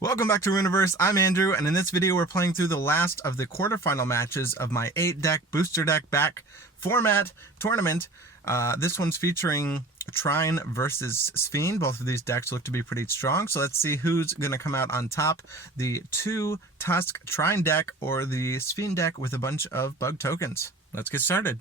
Welcome back to Rüniverse. I'm Andrew, and in this video we're playing through the last of the quarterfinal matches of my 8-deck booster deck back format tournament. This one's featuring Trine versus Sphene. Both of these decks look to be pretty strong, so let's see who's going to come out on top. The 2-Tusk Trine deck or the Sphene deck with a bunch of bug tokens. Let's get started.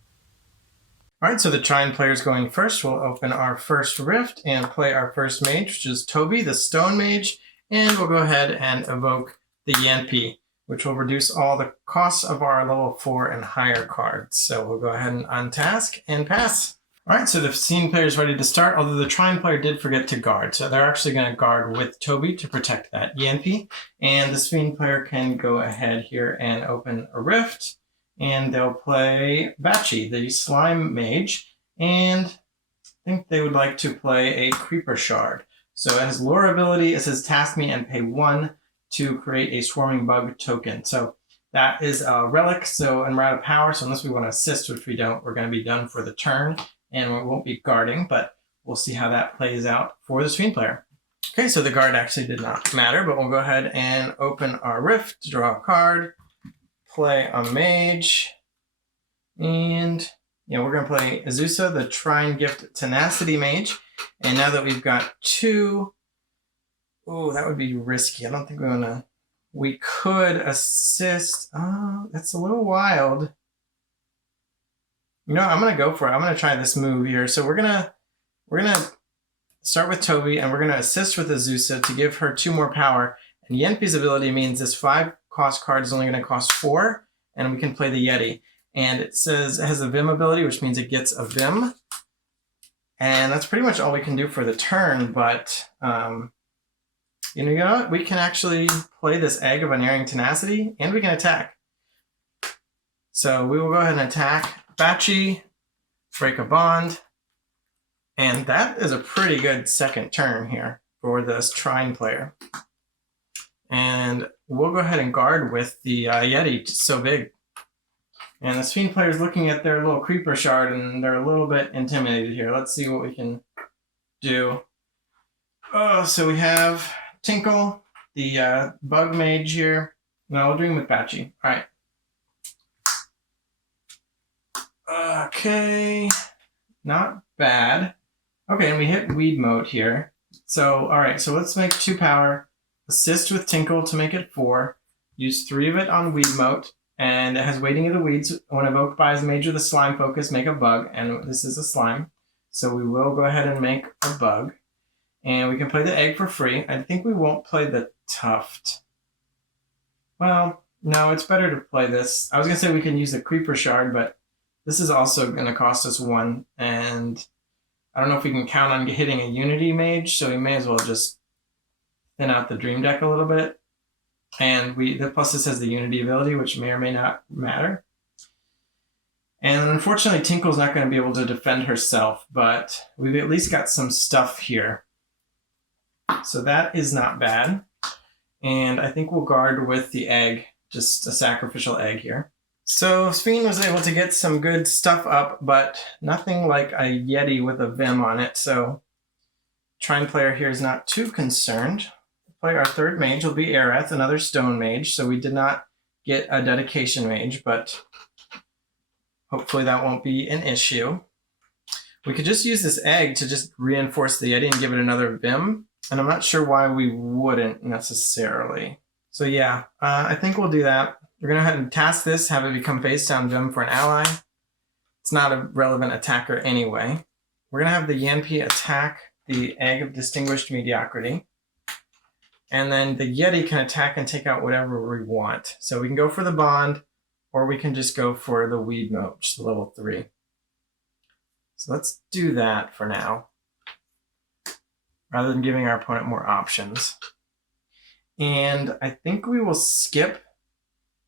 Alright, so the Trine player's going first. We'll open our first rift and play our first mage, which is Toby, the Stone Mage. And we'll go ahead and evoke the Yanpi, which will reduce all the costs of our level 4 and higher cards. So we'll go ahead and untask and pass. Alright, so the Sphene player is ready to start, although the Trine player did forget to guard. So they're actually going to guard with Toby to protect that Yanpi. And the Sphene player can go ahead here and open a rift. And they'll play Bachi, the Slime Mage. And I think they would like to play a Creeper Shard. So it has lore ability. It says task me and pay 1 to create a swarming bug token. So that is a relic. So, and we're out of power. So unless we want to assist, which we don't, we're going to be done for the turn and we won't be guarding, but we'll see how that plays out for the Sphene player. Okay, so the guard actually did not matter, but we'll go ahead and open our rift, draw a card, play a mage, and we're going to play Azusa, the Trine Gift Tenacity Mage. And now that we've got 2, oh, that would be risky. I don't think we could assist. Oh, that's a little wild. I'm going to go for it. I'm going to try this move here. So we're going to start with Toby and we're going to assist with Azusa to give her 2 more power. And Yenpi's ability means this 5-cost card is only going to cost 4 and we can play the Yeti. And it says it has a Vim ability, which means it gets a Vim. And that's pretty much all we can do for the turn, but you know what? We can actually play this Egg of Unerring Tenacity, and we can attack. So we will go ahead and attack Bachi, break a bond, and that is a pretty good second turn here for this Trine player. And we'll go ahead and guard with the Yeti, it's so big. And the Sphene player is looking at their little Creeper Shard, and they're a little bit intimidated here. Let's see what we can do. Oh, so we have Tinkle, the Bug Mage here. No, we'll do him with Bachi. All right. Okay. Not bad. Okay, and we hit Weed Mode here. So, all right, so let's make 2 power. Assist with Tinkle to make it 4. Use 3 of it on Weed Mode. And it has Wading of the Weeds. When evoked by his mage with a slime focus, make a bug. And this is a slime. So we will go ahead and make a bug. And we can play the egg for free. I think we won't play the tuft. Well, no, it's better to play this. I was going to say we can use the Creeper Shard, but this is also going to cost us 1. And I don't know if we can count on hitting a Unity Mage, so we may as well just thin out the Dream Deck a little bit. And plus this has the Unity ability, which may or may not matter. And unfortunately, Tinkle's not going to be able to defend herself, but we've at least got some stuff here. So that is not bad. And I think we'll guard with the egg, just a sacrificial egg here. So Sphene was able to get some good stuff up, but nothing like a Yeti with a Vim on it. So Trine player here is not too concerned. Play our third mage will be Aerith, another Stone Mage. So we did not get a Dedication Mage, but hopefully that won't be an issue. We could just use this egg to just reinforce the Yeti and give it another Vim. And I'm not sure why we wouldn't necessarily. So yeah, I think we'll do that. We're going to go ahead and task this, have it become face down Vim for an ally. It's not a relevant attacker anyway. We're going to have the Yanpi attack the Egg of Distinguished Mediocrity. And then the Yeti can attack and take out whatever we want. So we can go for the bond, or we can just go for the Weed Mode, which is level 3. So let's do that for now, rather than giving our opponent more options. And I think we will skip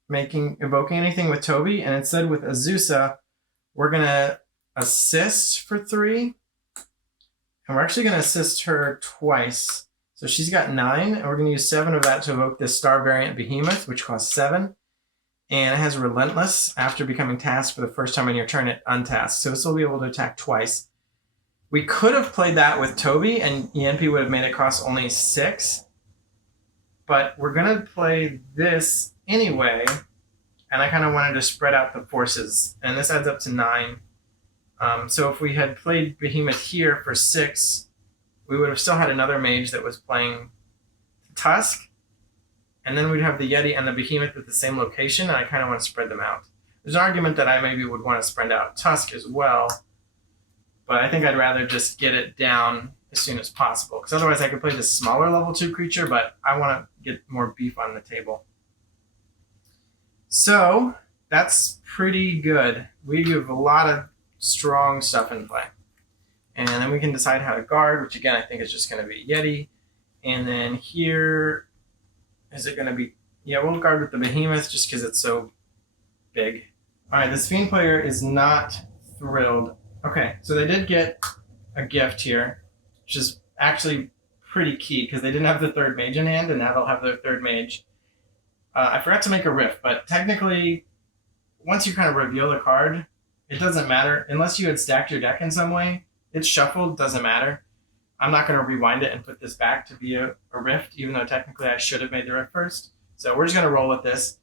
evoking anything with Toby, and instead with Azusa, we're going to assist for 3. And we're actually going to assist her twice. So she's got 9, and we're going to use 7 of that to evoke this Star Variant Behemoth, which costs 7. And it has Relentless. After becoming tasked for the first time in your turn, it untasks. So this will be able to attack twice. We could have played that with Toby, and Yenpi would have made it cost only 6. but we're going to play this anyway, and I kind of wanted to spread out the forces, and this adds up to 9. So if we had played Behemoth here for 6, we would have still had another mage that was playing Tusk, and then we'd have the Yeti and the Behemoth at the same location, and I kind of want to spread them out. There's an argument that I maybe would want to spread out Tusk as well, but I think I'd rather just get it down as soon as possible, because otherwise I could play this smaller level 2 creature, but I want to get more beef on the table. So that's pretty good. We have a lot of strong stuff in play. And then we can decide how to guard, which again I think is just going to be Yeti. And then here, is it going to be, yeah, we'll guard with the Behemoth just because it's so big. All right, the Sphene player is not thrilled. Okay, so they did get a gift here, which is actually pretty key because they didn't have the 3rd mage in hand, and now they'll have their 3rd mage. I forgot to make a rift, but technically, once you kind of reveal the card, it doesn't matter. Unless you had stacked your deck in some way, it's shuffled, doesn't matter. I'm not going to rewind it and put this back to be a rift, even though technically I should have made the rift first. So we're just going to roll with this.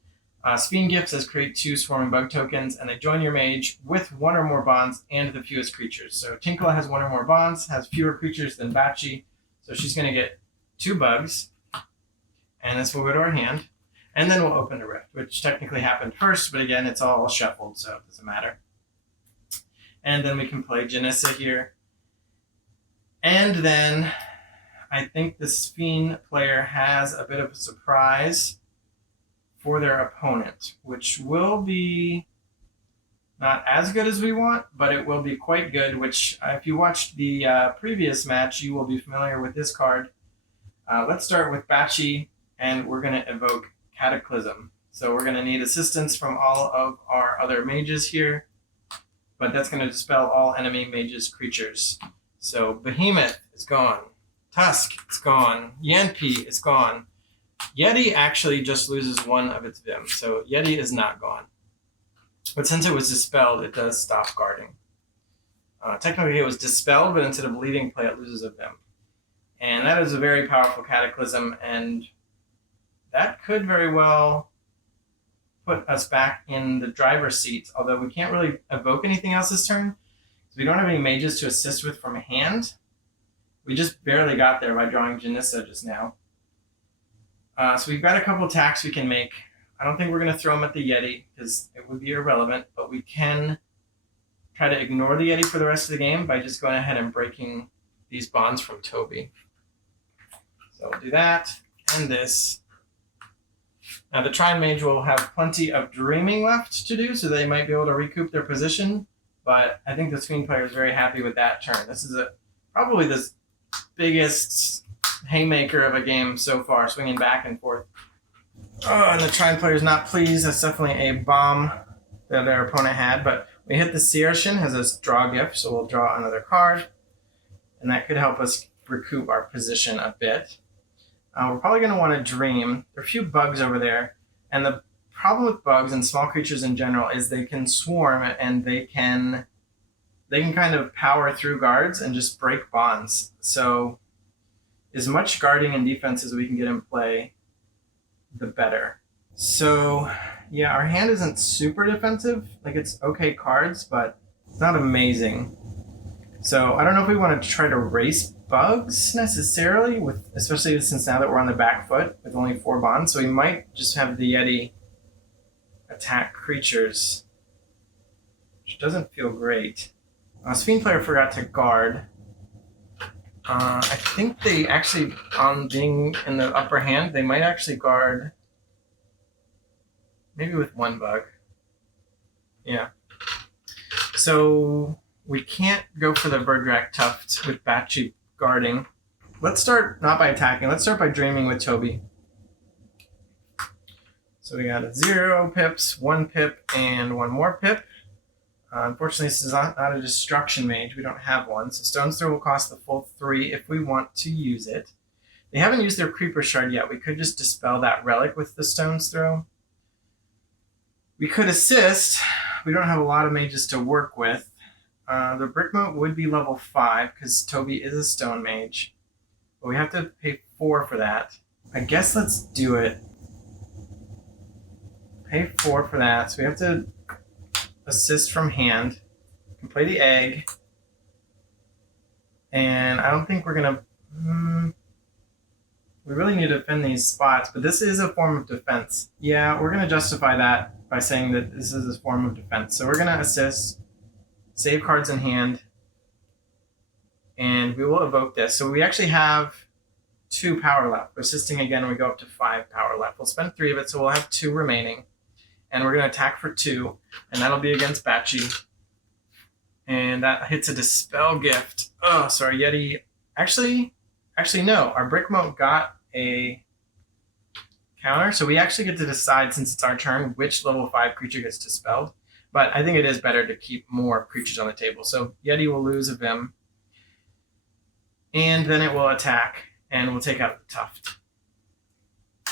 Sphene Gift says create 2 swarming bug tokens, and they join your mage with 1 or more bonds and the fewest creatures. So Tinkla has 1 or more bonds, has fewer creatures than Bachi, so she's going to get 2 bugs, and this will go to our hand. And then we'll open the rift, which technically happened first, but again, it's all shuffled, so it doesn't matter. And then we can play Janissa here. And then I think the Sphene player has a bit of a surprise for their opponent, which will be not as good as we want, but it will be quite good, which if you watched the previous match, you will be familiar with this card. Let's start with Bachi, and we're going to evoke Cataclysm. So we're going to need assistance from all of our other mages here, but that's going to dispel all enemy mages' creatures. So Behemoth is gone. Tusk is gone. Yanpi is gone. Yeti actually just loses 1 of its Vim, so Yeti is not gone. But since it was dispelled, it does stop guarding. Technically it was dispelled, but instead of leaving play, it loses a Vim. And that is a very powerful Cataclysm, and that could very well put us back in the driver's seat, although we can't really evoke anything else this turn. So we don't have any mages to assist with from hand. We just barely got there by drawing Janissa just now. So we've got a couple attacks we can make. I don't think we're going to throw them at the Yeti because it would be irrelevant, but we can try to ignore the Yeti for the rest of the game by just going ahead and breaking these bonds from Toby. So we'll do that and this. Now the Trine Mage will have plenty of dreaming left to do, so they might be able to recoup their position, but I think the Sphene player is very happy with that turn. This is probably the biggest haymaker of a game so far, swinging back and forth. Oh, and the Trine player is not pleased. That's definitely a bomb that their opponent had, but we hit the Searshin, has a draw gift, so we'll draw another card, and that could help us recoup our position a bit. We're probably going to want to dream. There are a few bugs over there, and the problem with bugs and small creatures in general is they can swarm and they can kind of power through guards and just break bonds. So as much guarding and defense as we can get in play, the better. So yeah, our hand isn't super defensive. Like, it's okay cards, but it's not amazing. So I don't know if we want to try to race bugs necessarily, especially since now that we're on the back foot with only 4 bonds. So we might just have the Yeti attack creatures, which doesn't feel great. Sphene player forgot to guard. I think they actually, on being in the upper hand, they might actually guard maybe with 1 bug. Yeah. So we can't go for the Birdrak Tuft with Bachi guarding. Let's start not by attacking. Let's start by dreaming with Toby. So we got 0 pips, 1 pip, and 1 more pip. Unfortunately, this is not a destruction mage. We don't have one. So Stone's Throw will cost the full 3 if we want to use it. They haven't used their Creeper Shard yet. We could just dispel that relic with the Stone's Throw. We could assist. We don't have a lot of mages to work with. The Brick Moat would be level 5 because Toby is a Stone Mage. But we have to pay 4 for that. I guess let's do it. Pay 4 for that. So we have to assist from hand. We can play the egg. And I don't think we're going to... we really need to defend these spots, but this is a form of defense. Yeah, we're going to justify that by saying that this is a form of defense. So we're going to assist, save cards in hand, and we will evoke this. So we actually have 2 power left. We're assisting again, we go up to 5 power left. We'll spend 3 of it, so we'll have 2 remaining. And we're going to attack for 2, and that'll be against Batchy. And that hits a Dispel Gift. Oh, so our Yeti... Actually, no. Our Brick Moat got a counter, so we actually get to decide, since it's our turn, which level 5 creature gets dispelled. But I think it is better to keep more creatures on the table. So Yeti will lose a Vim, and then it will attack, and we'll take out the Tuft,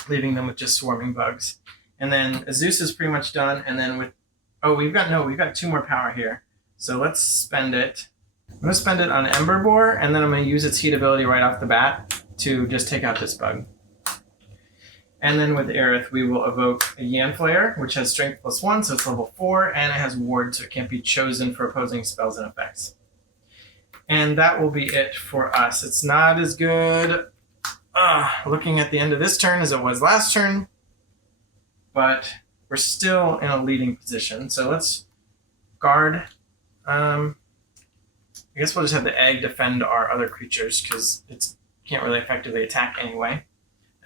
leaving them with just Swarming Bugs. And then Zeus is pretty much done, and then with... Oh, we've got 2 more power here. So let's spend it. I'm going to spend it on Ember Boar, and then I'm going to use its heat ability right off the bat to just take out this bug. And then with Aerith, we will evoke a Yanflayer, which has Strength +1, so it's level 4, and it has Ward, so it can't be chosen for opposing spells and effects. And that will be it for us. It's not as good looking at the end of this turn as it was last turn, but we're still in a leading position. So let's guard. I guess we'll just have the egg defend our other creatures because it can't really effectively attack anyway.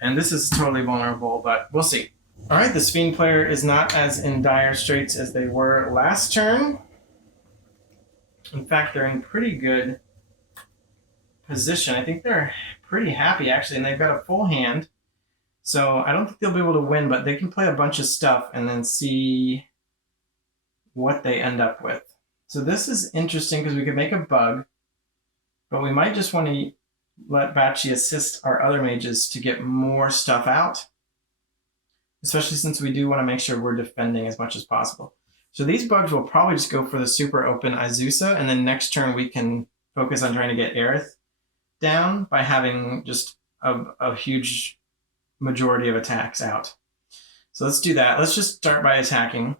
And this is totally vulnerable, but we'll see. All right, the Sphene player is not as in dire straits as they were last turn. In fact, they're in pretty good position. I think they're pretty happy, actually, and they've got a full hand. So I don't think they'll be able to win, but they can play a bunch of stuff and then see what they end up with. So this is interesting because we could make a bug, but we might just want to let Batchy assist our other mages to get more stuff out, especially since we do want to make sure we're defending as much as possible. So these bugs will probably just go for the super open Azusa, and then next turn we can focus on trying to get Aerith down by having just a huge majority of attacks out. So let's do that. Let's just start by attacking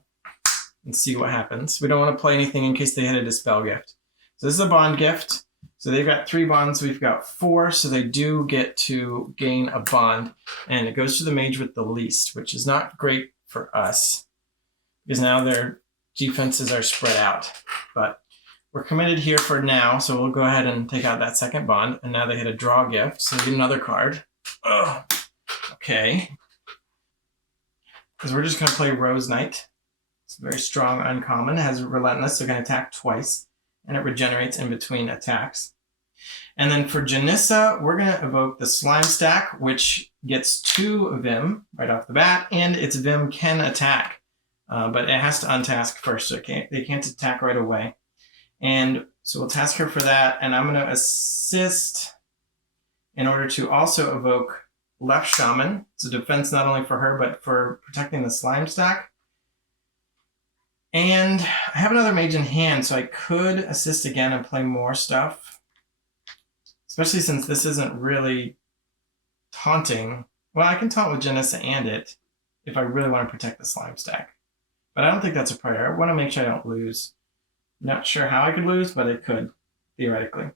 and see what happens. We don't want to play anything in case they hit a Dispel Gift. So this is a Bond Gift. So they've got 3 bonds, we've got 4, so they do get to gain a bond, and it goes to the mage with the least, which is not great for us, because now their defenses are spread out. But we're committed here for now, so we'll go ahead and take out that second bond, and now they hit a Draw Gift, so they get another card. Ugh. Okay. Because we're just going to play Rose Knight. It's a very strong uncommon. It has Relentless, so it can attack twice, and it regenerates in between attacks. And then for Janissa, we're going to evoke the Slime Stack, which gets 2 Vim right off the bat, and its Vim can attack. But it has to untask first, so they can't attack right away. And so we'll task her for that, and I'm going to assist in order to also evoke Left Shaman. It's a defense not only for her, but for protecting the Slime Stack. And I have another mage in hand, so I could assist again and play more stuff. Especially since this isn't really taunting. Well, I can taunt with Janissa and it if I really want to protect the Slime Stack. But I don't think that's a priority. I want to make sure I don't lose. Not sure how I could lose, but it could, theoretically.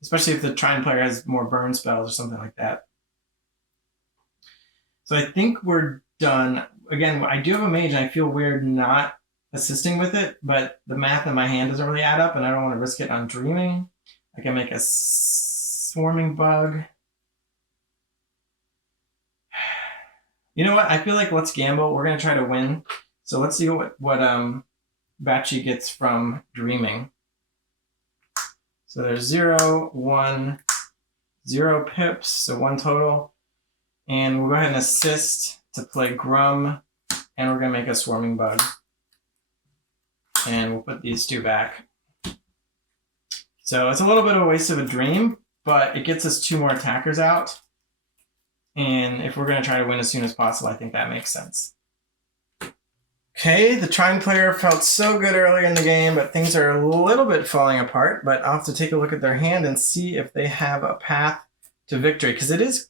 Especially if the Trine player has more burn spells or something like that. So I think we're done. Again, I do have a mage, and I feel weird not assisting with it, but the math in my hand doesn't really add up, and I don't want to risk it on Dreaming. I can make a Swarming Bug. You know what? I feel like let's gamble. We're going to try to win. So let's see what Batchy gets from Dreaming. So there's 0, 1, 0 pips, so 1 total. And we'll go ahead and assist to play Grum, and we're going to make a Swarming Bug. And we'll put these 2 back. So it's a little bit of a waste of a dream, but it gets us 2 more attackers out. And if we're going to try to win as soon as possible, I think that makes sense. Okay, the Trine player felt so good earlier in the game, but things are a little bit falling apart. But I'll have to take a look at their hand and see if they have a path to victory, because it is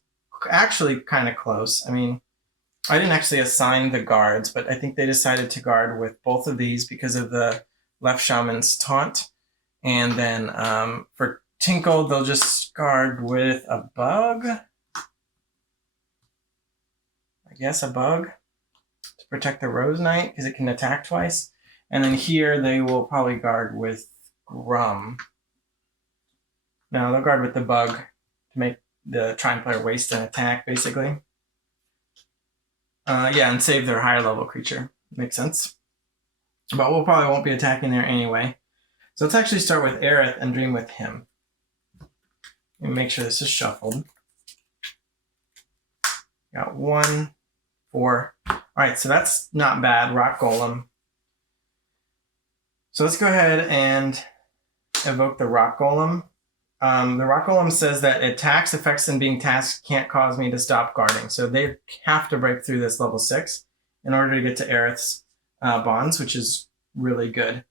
actually kind of close. I mean, I didn't actually assign the guards, but I think they decided to guard with both of these because of the left shaman's taunt. And then for Tinkle, they'll just guard with a bug. I guess a bug to protect the Rose Knight because it can attack twice. And then here they will probably guard with Grum. No, they'll guard with the bug to make the Trine player waste an attack, basically. Yeah, and save their higher level creature. Makes sense. But we'll probably won't be attacking there anyway. So let's actually start with Aerith and dream with him. Let me make sure this is shuffled. Got 1, 4. All right, so that's not bad. Rock Golem. So let's go ahead and evoke the Rock Golem. The Rock Golem says that attacks, effects, and being tasked can't cause me to stop guarding. So they have to break through this level 6 in order to get to Aerith's bonds, which is really good.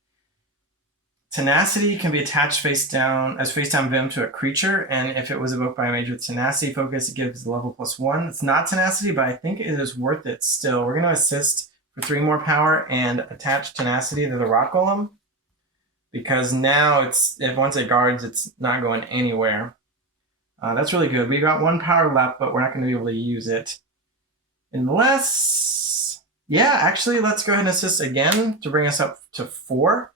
Tenacity can be attached face down Vim to a creature, and if it was evoked by a mage with Tenacity focus, it gives level +1. It's not Tenacity, but I think it is worth it still. We're going to assist for 3 more power and attach Tenacity to the Rock Golem, because now once it guards, it's not going anywhere. That's really good. We got 1 power left, but we're not going to be able to use it. Unless, yeah, actually, let's go ahead and assist again to bring us up to 4.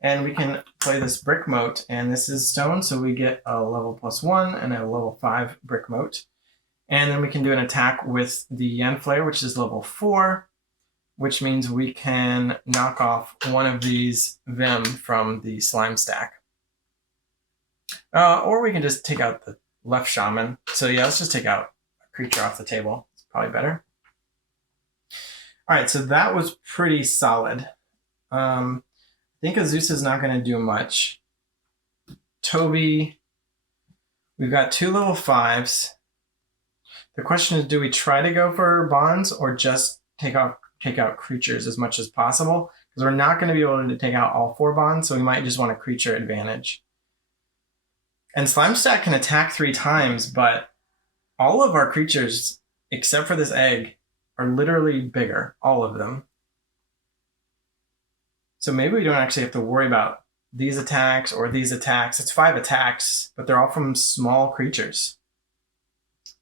And we can play this brick moat, and this is stone, so we get a level +1 and a level 5 brick moat. And then we can do an attack with the Yen Flare, which is level 4, which means we can knock off one of these Vim from the slime stack. Or we can just take out the left shaman. So yeah, let's just take out a creature off the table. It's probably better. All right, so that was pretty solid. I think Azusa is not going to do much. Toby, we've got 2 level 5s. The question is, do we try to go for bonds or just take out creatures as much as possible? Because we're not going to be able to take out all 4 bonds, so we might just want a creature advantage. And Slime Stack can attack 3 times, but all of our creatures, except for this egg, are literally bigger, all of them. So maybe we don't actually have to worry about these attacks or these attacks. It's 5 attacks, but they're all from small creatures.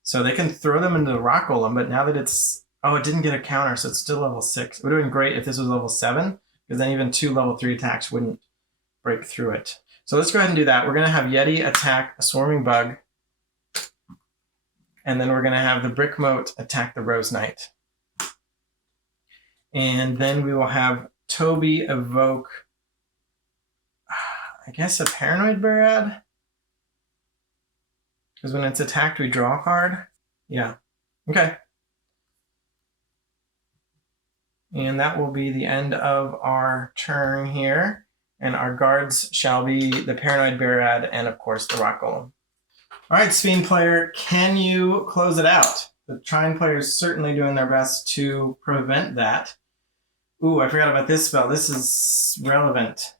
So they can throw them into the Rock Golem, but now that it's... Oh, it didn't get a counter, so it's still level 6. It would have been great if this was level 7, because then even 2 level 3 attacks wouldn't break through it. So let's go ahead and do that. We're going to have Yeti attack a Swarming Bug, and then we're going to have the Brick Moat attack the Rose Knight. And then we will have Toby evoke, I guess, a Paranoid Barad? Because when it's attacked, we draw a card? Yeah. Okay. And that will be the end of our turn here. And our guards shall be the Paranoid Barad and, of course, the Rock Golem. All right, Sphene player, can you close it out? The Trine player is certainly doing their best to prevent that. Ooh, I forgot about this spell. This is relevant.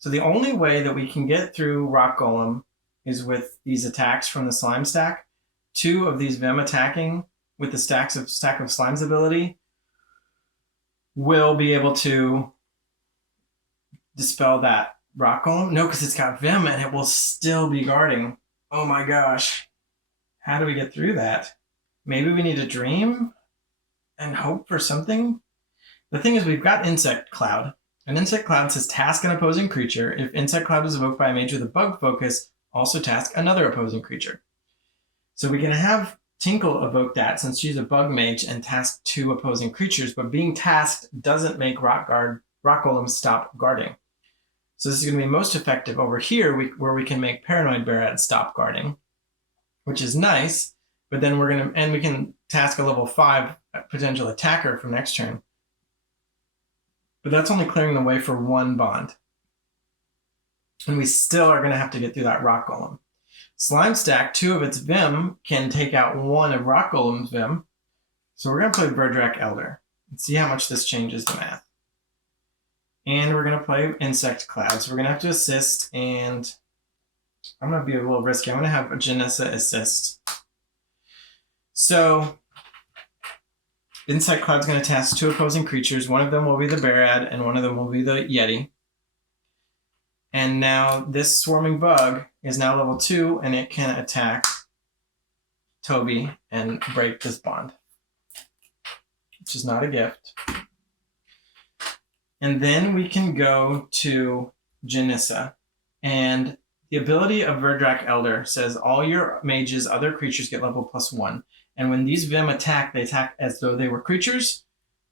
So the only way that we can get through Rock Golem is with these attacks from the slime stack. 2 of these Vim attacking with the stack of slime's ability will be able to dispel that Rock Golem. No, because it's got Vim and it will still be guarding. Oh my gosh. How do we get through that? Maybe we need a dream and hope for something? The thing is, we've got Insect Cloud. An Insect Cloud says task an opposing creature. If Insect Cloud is evoked by a mage with a bug focus, also task another opposing creature. So we can have Tinkle evoke that since she's a bug mage and task 2 opposing creatures, but being tasked doesn't make Rock Golem stop guarding. So this is going to be most effective over here where we can make Paranoid Barad stop guarding, which is nice, but then we can task a level 5 potential attacker for next turn. But that's only clearing the way for 1 bond. And we still are going to have to get through that Rock Golem. Slime Stack, 2 of its Vim can take out 1 of Rock Golem's Vim. So we're going to play Burdrak Elder and see how much this changes the math. And we're going to play Insect Cloud. So we're going to have to assist, and I'm going to be a little risky. I'm going to have Janessa assist. So Insect Cloud's going to task 2 opposing creatures. One of them will be the Barad, and one of them will be the Yeti. And now this swarming bug is now level 2, and it can attack Toby and break this bond, which is not a gift. And then we can go to Janissa. And the ability of Verdrak Elder says all your mages, other creatures get level +1. And when these Vim attack, they attack as though they were creatures,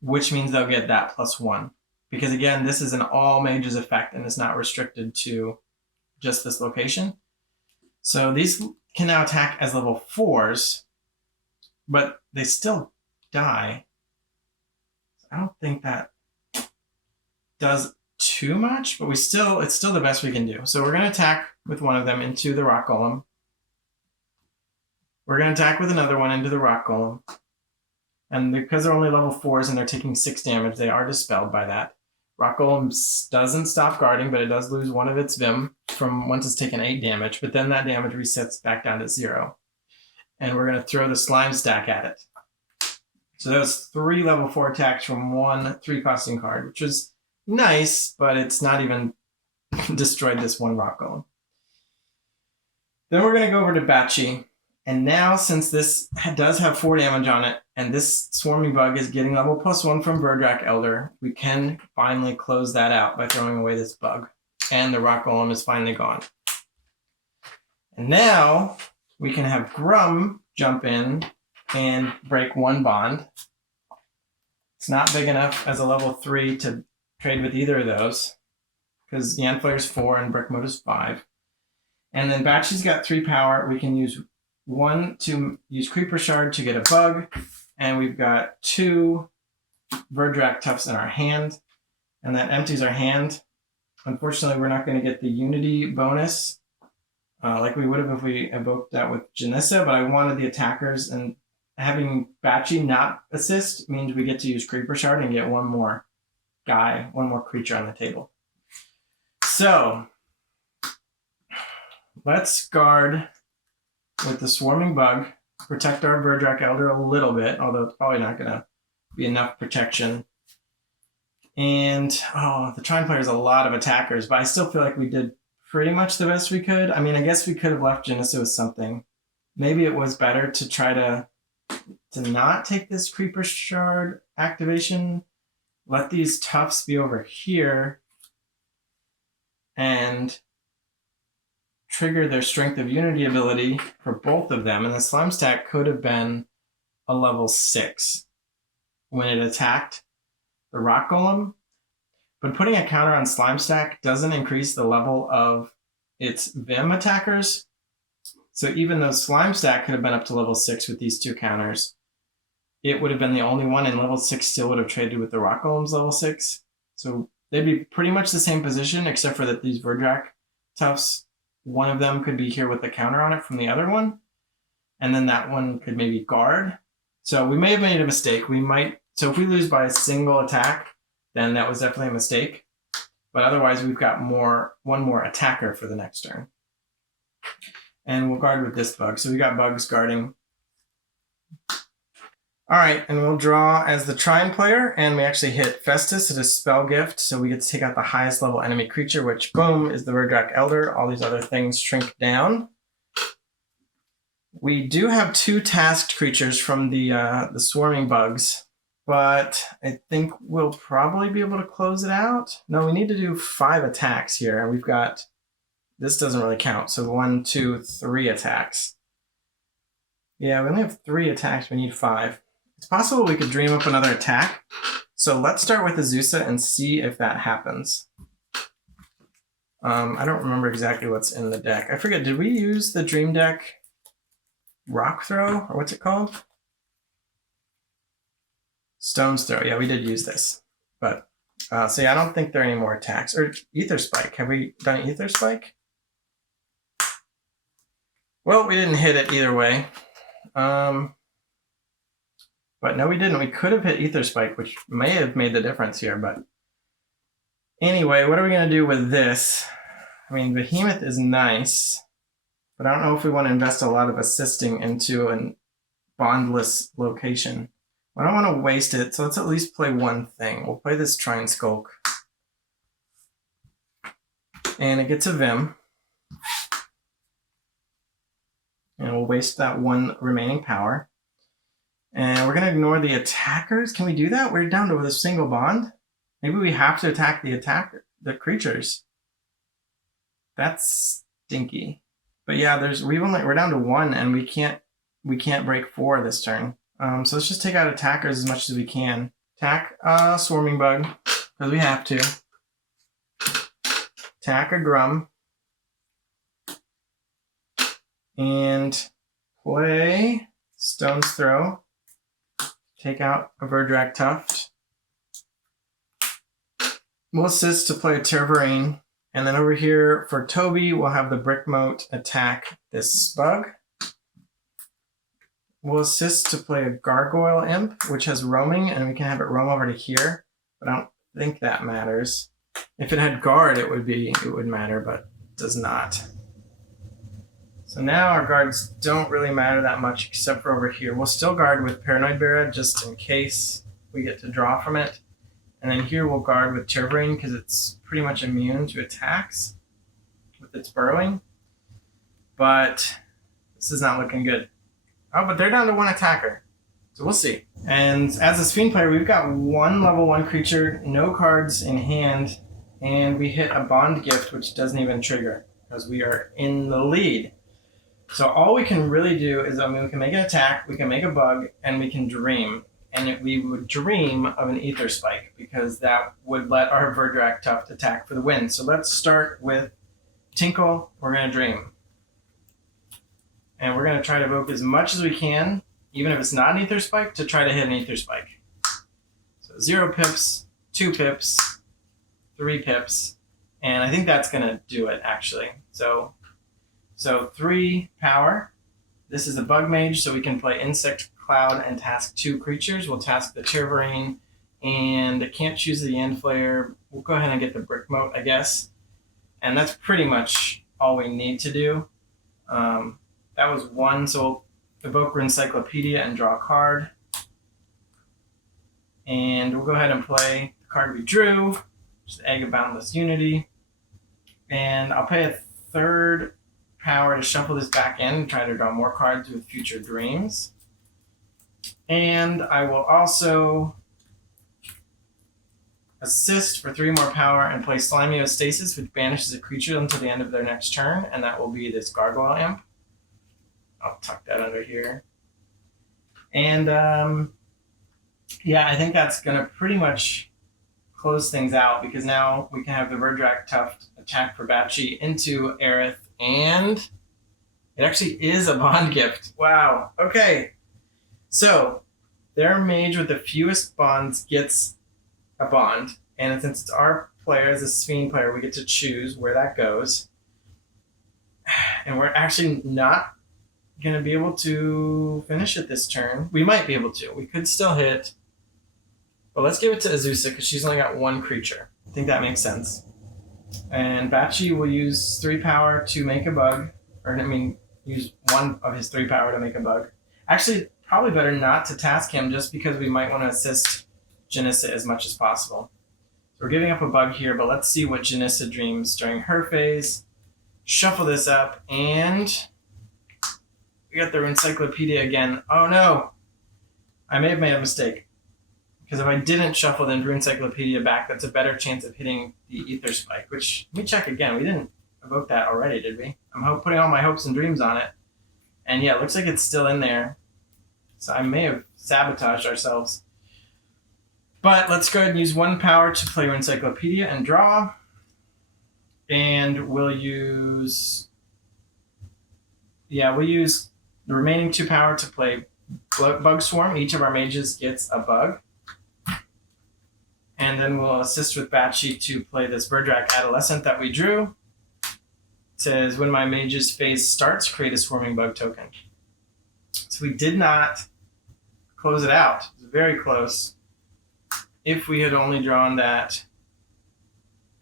which means they'll get that +1. Because again, this is an all mages effect and it's not restricted to just this location. So these can now attack as level 4s, but they still die. I don't think that does too much, but it's still the best we can do. So we're going to attack with one of them into the Rock Golem. We're going to attack with another one into the Rock Golem. And because they're only level 4s and they're taking 6 damage, they are dispelled by that. Rock Golem doesn't stop guarding, but it does lose one of its Vim from once it's taken 8 damage, but then that damage resets back down to 0. And we're going to throw the Slime Stack at it. So that was 3 level 4 attacks from 1 3-costing card, which is nice, but it's not even destroyed this one Rock Golem. Then we're going to go over to Bachi. And now, since this does have 4 damage on it, and this swarming bug is getting level +1 from Verdrak Elder, we can finally close that out by throwing away this bug. And the Rock Golem is finally gone. And now, we can have Grum jump in and break 1 bond. It's not big enough as a level 3 to trade with either of those, because Yanflare's 4 and Brick Mode is 5. And then Bachi's got 3 power. We can use 1 to use Creeper Shard to get a bug, and we've got 2 Verdrak Tufts in our hand, and that empties our hand. Unfortunately, we're not going to get the Unity bonus like we would have if we evoked that with Janissa, but I wanted the attackers, and having Bachi not assist means we get to use Creeper Shard and get one more creature on the table. So let's guard with the Swarming Bug, protect our Verdrak Elder a little bit, although it's probably not going to be enough protection. And, the Trine player has a lot of attackers, but I still feel like we did pretty much the best we could. I mean, I guess we could have left Janissa with something. Maybe it was better to try to not take this Creeper Shard activation, let these Tufts be over here, and trigger their Strength of Unity ability for both of them, and the Slime Stack could have been a level 6 when it attacked the Rock Golem. But putting a counter on Slime Stack doesn't increase the level of its Vim attackers. So even though Slime Stack could have been up to level 6 with these 2 counters, it would have been the only one, and level 6 still would have traded with the Rock Golem's level 6. So they'd be pretty much the same position, except for that these Verdrak Tufts, one of them could be here with the counter on it from the other one, and then that one could maybe guard. So we may have made a mistake. So if we lose by a single attack, then that was definitely a mistake. But otherwise, we've got one more attacker for the next turn. And we'll guard with this bug. So we got bugs guarding. All right, and we'll draw as the Trine player, and we actually hit Festus. It is Spell Gift, so we get to take out the highest level enemy creature, which, boom, is the Verdrak Elder. All these other things shrink down. We do have 2 tasked creatures from the swarming bugs, but I think we'll probably be able to close it out. No, we need to do 5 attacks here, and we've got, this doesn't really count, so 1, 2, 3 attacks. Yeah, we only have 3 attacks, we need 5. It's possible we could dream up another attack. So let's start with Azusa and see if that happens. I don't remember exactly what's in the deck. I forget, did we use the Dream Deck Rock Throw? Or what's it called? Stone's Throw. Yeah, we did use this. But, so yeah, I don't think there are any more attacks. Or Ether Spike. Have we done Ether Spike? Well, we didn't hit it either way. But no, we didn't. We could have hit Ether Spike, which may have made the difference here. But anyway, what are we going to do with this? I mean, Behemoth is nice, but I don't know if we want to invest a lot of assisting into an bondless location. I don't want to waste it, so let's at least play one thing. We'll play this Trine Skulk. And it gets a Vim. And we'll waste that one remaining power. And we're going to ignore the attackers. Can we do that? We're down to a single bond. Maybe we have to attack the creatures. That's stinky. But yeah, we're down to 1, and we can't break 4 this turn. So let's just take out attackers as much as we can. Attack Swarming Bug, because we have to. Attack a Grum. And play Stone's Throw. Take out a Verdrak Tuft. We'll assist to play a Terrain. And then over here for Toby, we'll have the Brick Moat attack this bug. We'll assist to play a Gargoyle Imp, which has roaming, and we can have it roam over to here. But I don't think that matters. If it had guard, it would matter, but it does not. So now our guards don't really matter that much except for over here. We'll still guard with Paranoid Barra just in case we get to draw from it. And then here we'll guard with Terrain because it's pretty much immune to attacks with its burrowing. But this is not looking good. Oh, but they're down to 1 attacker. So we'll see. And as a Sphene player, we've got 1 level 1 creature, no cards in hand, and we hit a Bond Gift, which doesn't even trigger because we are in the lead. So all we can really do is, we can make an attack, we can make a bug, and we can dream. And we would dream of an Ether Spike because that would let our Verdrak Tuft attack for the win. So let's start with Tinkle. We're going to dream. And we're going to try to evoke as much as we can, even if it's not an Ether Spike, to try to hit an Ether Spike. So 0 pips, 2 pips, 3 pips, and I think that's going to do it, actually. So 3 power. This is a Bug Mage, so we can play Insect Cloud and task 2 creatures. We'll task the Terrain, and I can't choose the End Flayer. We'll go ahead and get the Brick Moat, I guess. And that's pretty much all we need to do. That was 1, so we'll evoke Encyclopedia and draw a card. And we'll go ahead and play the card we drew, which is Egg of Boundless Unity. And I'll pay a 3rd power to shuffle this back in and try to draw more cards with Future Dreams. And I will also assist for 3 more power and play Slimiostasis, which banishes a creature until the end of their next turn, and that will be this Gargoyle Imp. I'll tuck that under here. And yeah, I think that's going to pretty much close things out because now we can have the Verdrak Tuft attack for Bachi into Aerith, and it actually is a Bond Gift. Wow. Okay. So their mage with the fewest bonds gets a bond, and since it's our player as a Sphene player, we get to choose where that goes. And we're actually not going to be able to finish it this turn. We might be able to. We could still hit. But let's give it to Azusa because she's only got 1 creature. I think that makes sense. And Bachi will use 3 power to make a bug. Use 1 of his 3 power to make a bug. Actually, probably better not to task him just because we might want to assist Janissa as much as possible. So we're giving up a bug here, but let's see what Janissa dreams during her phase. Shuffle this up, and we got the Encyclopedia again. Oh no! I may have made a mistake. Because if I didn't shuffle the Encyclopedia back, that's a better chance of hitting the Ether Spike, which, let me check again. We didn't evoke that already, did we? I'm putting all my hopes and dreams on it. And yeah, it looks like it's still in there. So I may have sabotaged ourselves. But let's go ahead and use 1 power to play Encyclopedia and draw. And we'll use the remaining 2 power to play Bug Swarm. Each of our mages gets a bug. And then we'll assist with Bachi to play this Verdrak Adolescent that we drew. It says, when my mage's phase starts, create a Swarming Bug token. So we did not close it out. It was very close. If we had only drawn that.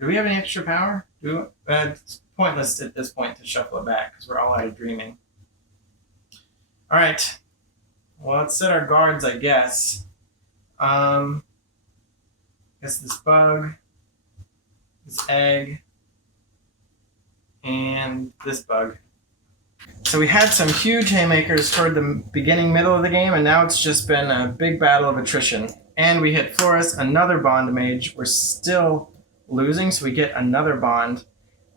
Do we have any extra power? It's pointless at this point to shuffle it back because we're all out of dreaming. All right. Well, let's set our guards, I guess. Guess this bug, this egg, and this bug. So we had some huge haymakers toward the beginning, middle of the game, and now it's just been a big battle of attrition. And we hit Florus, another bond mage. We're still losing, so we get another bond.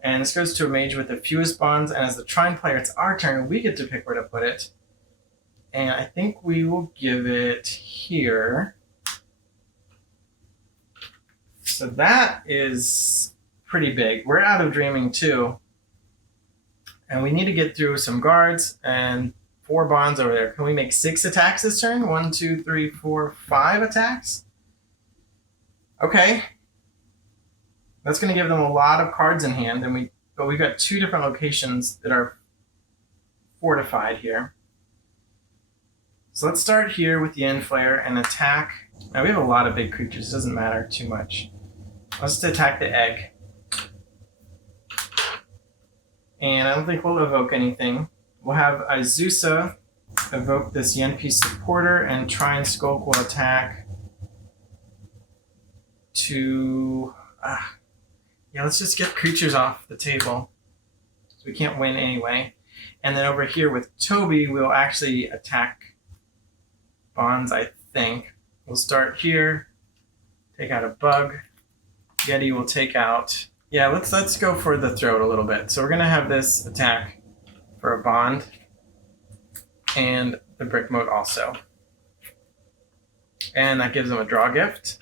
And this goes to a mage with the fewest bonds, and as the Trine player, it's our turn. We get to pick where to put it. And I think we will give it here. So that is pretty big. We're out of dreaming too. And we need to get through some guards and 4 bonds over there. Can we make 6 attacks this turn? 1, 2, 3, 4, 5 attacks? Okay. That's going to give them a lot of cards in hand. But we've got 2 different locations that are fortified here. So let's start here with the End Flayer and attack. Now we have a lot of big creatures. It doesn't matter too much. Let's attack the egg. And I don't think we'll evoke anything. We'll have Azusa evoke this Yenpi supporter, and Trine Skulk will attack to... yeah, let's just get creatures off the table. So we can't win anyway. And then over here with Toby, we'll actually attack bonds, I think. We'll start here, take out a bug. Yeti will take out... Yeah, let's go for the throat a little bit. So we're going to have this attack for a bond. And the brick moat also. And that gives them a draw gift.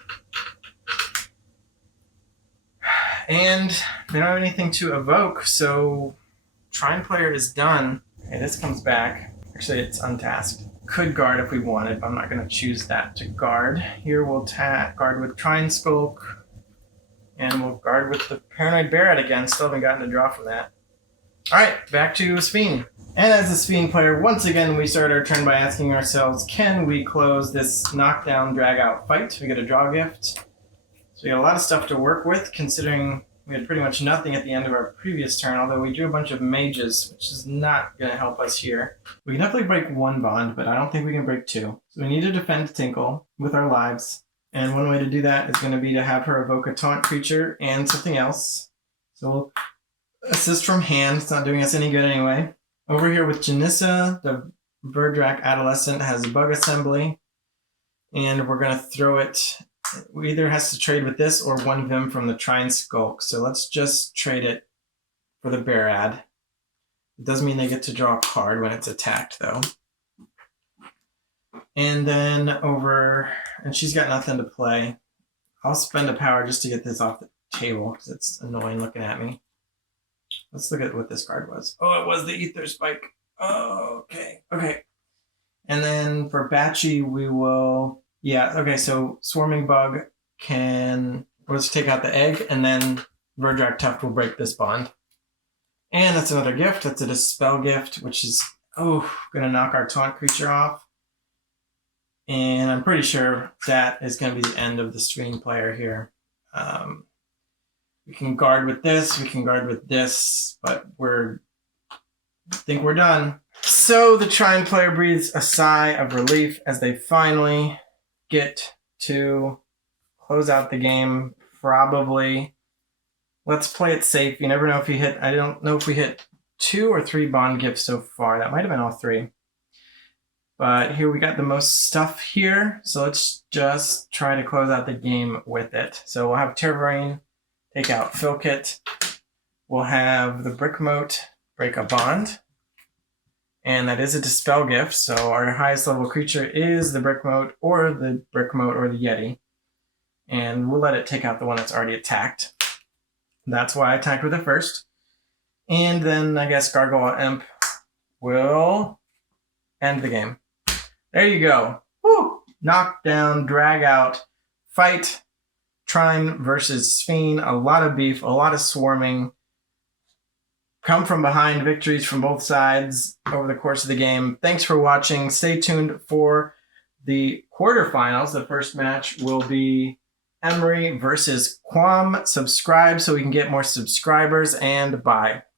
And they don't have anything to evoke, so Trine player is done. Okay, this comes back. Actually, it's untasked. Could guard if we wanted, but I'm not going to choose that to guard. Here we'll guard with Trine Skulk. And we'll guard with the Paranoid Barret again. Still haven't gotten a draw from that. Alright, back to Sphene. And as a Sphene player, once again, we start our turn by asking ourselves, can we close this knockdown, drag-out fight? We get a draw gift. So we got a lot of stuff to work with, considering we had pretty much nothing at the end of our previous turn, although we drew a bunch of mages, which is not going to help us here. We can definitely break 1 bond, but I don't think we can break 2. So we need to defend Tinkle with our lives. And one way to do that is going to be to have her evoke a taunt creature and something else. So we'll assist from hand. It's not doing us any good anyway. Over here with Janissa, the Verdrak Adolescent has a bug assembly. And we're going to throw it. We either has to trade with this or 1 Vim from the Trine Skulk. So let's just trade it for the Barad. It does mean they get to draw a card when it's attacked, though. And then and she's got nothing to play. I'll spend a power just to get this off the table because it's annoying looking at me. Let's look at what this card was. Oh, it was the Ether Spike. Oh, okay. Okay. And then for Batchy, we will... Yeah, okay, so Swarming Bug we'll just take out the egg, and then Verdrak Tuft will break this bond. And that's another gift. That's a Dispel gift, which is, going to knock our taunt creature off. And I'm pretty sure that is going to be the end of the Sphene player here. We can guard with this, we can guard with this, but I think we're done. So the Trine player breathes a sigh of relief as they finally get to close out the game, probably. Let's play it safe. You never know if you hit... I don't know if we hit 2 or 3 bond gifts so far. That might have been all 3. But here we got the most stuff here. So let's just try to close out the game with it. So we'll have Terrain take out Filkit. We'll have the Brick Moat break a bond. And that is a Dispel gift. So our highest level creature is the Brick Moat or the Yeti. And we'll let it take out the one that's already attacked. That's why I attacked with it first. And then I guess Gargoyle Imp will end the game. There you go. Woo! Knockdown, drag out, fight, Trine versus Sphene. A lot of beef, a lot of swarming. Come from behind victories from both sides over the course of the game. Thanks for watching. Stay tuned for the quarterfinals. The first match will be Emery versus Quam. Subscribe so we can get more subscribers, and bye.